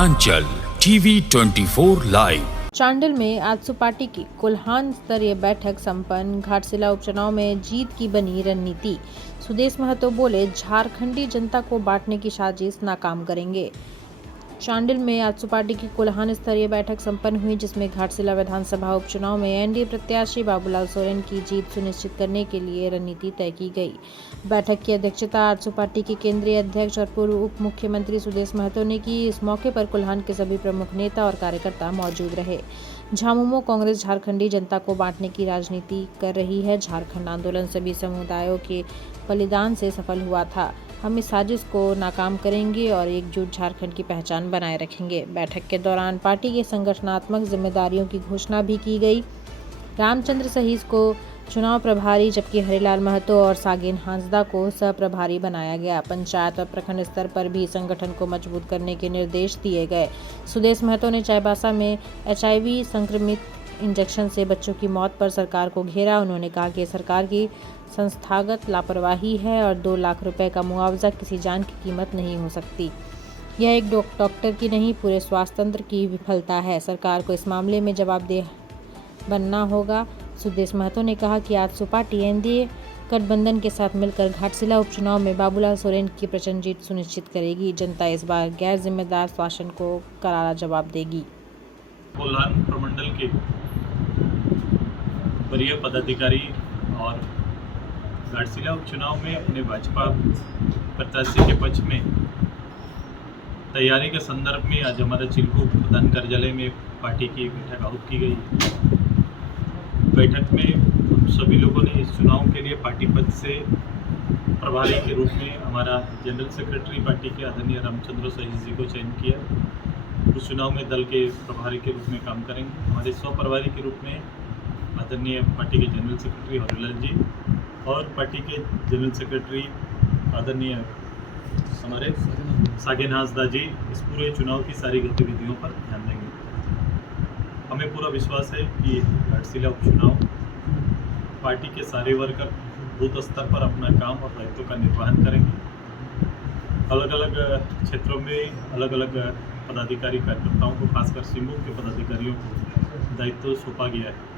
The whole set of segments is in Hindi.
Uttaranchal TV 24 live. चांडिल में आज सुपार्टी की कोल्हान स्तरीय बैठक संपन्न। घाटशिला उपचुनाव में जीत की बनी रणनीति। सुदेश महतो बोले, झारखंडी जनता को बांटने की साजिश नाकाम करेंगे। चांडिल में आज सुपार्टी की कोल्हान स्तरीय बैठक संपन्न हुई, जिसमें घाटशिला विधानसभा उपचुनाव में एनडीए प्रत्याशी बाबूलाल सोरेन की जीत सुनिश्चित करने के लिए रणनीति तय की गई। बैठक की अध्यक्षता आज सुपार्टी के केंद्रीय अध्यक्ष और पूर्व उप मुख्यमंत्री सुदेश महतो ने की। इस मौके पर कोल्हान के सभी प्रमुख नेता और कार्यकर्ता मौजूद रहे। झामुमो कांग्रेस झारखंडी जनता को बांटने की राजनीति कर रही है। झारखंड आंदोलन सभी समुदायों के बलिदान से सफल हुआ था। हम इस साजिश को नाकाम करेंगे और एकजुट झारखंड की पहचान बनाए रखेंगे। बैठक के दौरान पार्टी के संगठनात्मक जिम्मेदारियों की घोषणा भी की गई। रामचंद्र सहीस को चुनाव प्रभारी, जबकि हरिलाल महतो और सागिन हांसदा को सह प्रभारी बनाया गया। पंचायत और प्रखंड स्तर पर भी संगठन को मजबूत करने के निर्देश दिए गए। सुदेश महतो ने चाईबासा में HIV संक्रमित इंजेक्शन से बच्चों की मौत पर सरकार को घेरा। उन्होंने कहा कि सरकार की संस्थागत लापरवाही है और 2 लाख रुपए का मुआवजा किसी जान की कीमत नहीं हो सकती। यह एक डॉक्टर की नहीं, पूरे स्वास्थ्य तंत्र की विफलता है। सरकार को इस मामले में जवाबदेह बनना होगा। सुदेश महतो ने कहा कि आज सुपार्टी एनडीए गठबंधन के साथ मिलकर घाटशिला उपचुनाव में बाबूलाल सोरेन की प्रचंड जीत सुनिश्चित करेगी। जनता इस बार गैर जिम्मेदार शासन को करारा जवाब देगी। कोल्हान प्रमंडल के वरीय पदाधिकारी और घाटशिला उपचुनाव में अपने भाजपा प्रत्याशी के पक्ष में तैयारी के संदर्भ में आज हमारे चिल्कू प्रधान कार्यालय में पार्टी की बैठक आहुत की गई। बैठक में हम सभी लोगों ने इस चुनाव के लिए पार्टी पद से प्रभारी के रूप में हमारा जनरल सेक्रेटरी पार्टी के आदरणीय रामचंद्र सहीस जी को चयन किया। उस चुनाव में दल के प्रभारी के रूप में काम करेंगे। हमारे सह प्रभारी के रूप में आदरणीय पार्टी के जनरल सेक्रेटरी हरिलाल जी और पार्टी के जनरल सेक्रेटरी आदरणीय हमारे सागिन हांसदा जी इस पूरे चुनाव की सारी गतिविधियों पर ध्यान देंगे। हमें पूरा विश्वास है कि घाटशिला उपचुनाव पार्टी के सारे वर्कर बूथ स्तर पर अपना काम और दायित्व का निर्वहन करेंगे। अलग अलग क्षेत्रों में अलग अलग पदाधिकारी कार्यकर्ताओं को, खासकर सिंबू के पदाधिकारियों को दायित्व सौंपा गया है।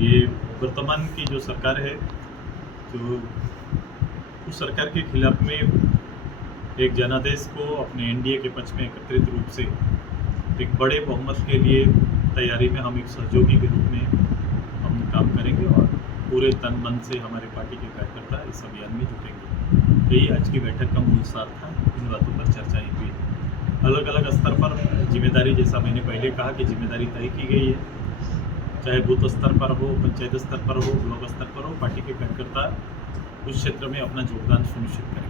ये वर्तमान की जो सरकार है, जो उस सरकार के खिलाफ में एक जनादेश को अपने एनडीए के पक्ष में एकत्रित रूप से एक बड़े बहुमत के लिए तैयारी में हम एक सहयोगी के रूप में हम काम करेंगे और पूरे तन मन से हमारे पार्टी के कार्यकर्ता इस अभियान में जुटेंगे। यही आज की बैठक का मूल सार था। इन बातों पर चर्चाएं हुई। अलग अलग स्तर पर जिम्मेदारी, जैसा मैंने पहले कहा कि जिम्मेदारी तय की गई है, चाहे बूथ स्तर पर हो, पंचायत स्तर पर हो, ब्लॉक स्तर पर हो, पार्टी के कार्यकर्ता उस क्षेत्र में अपना योगदान सुनिश्चित करेंगे।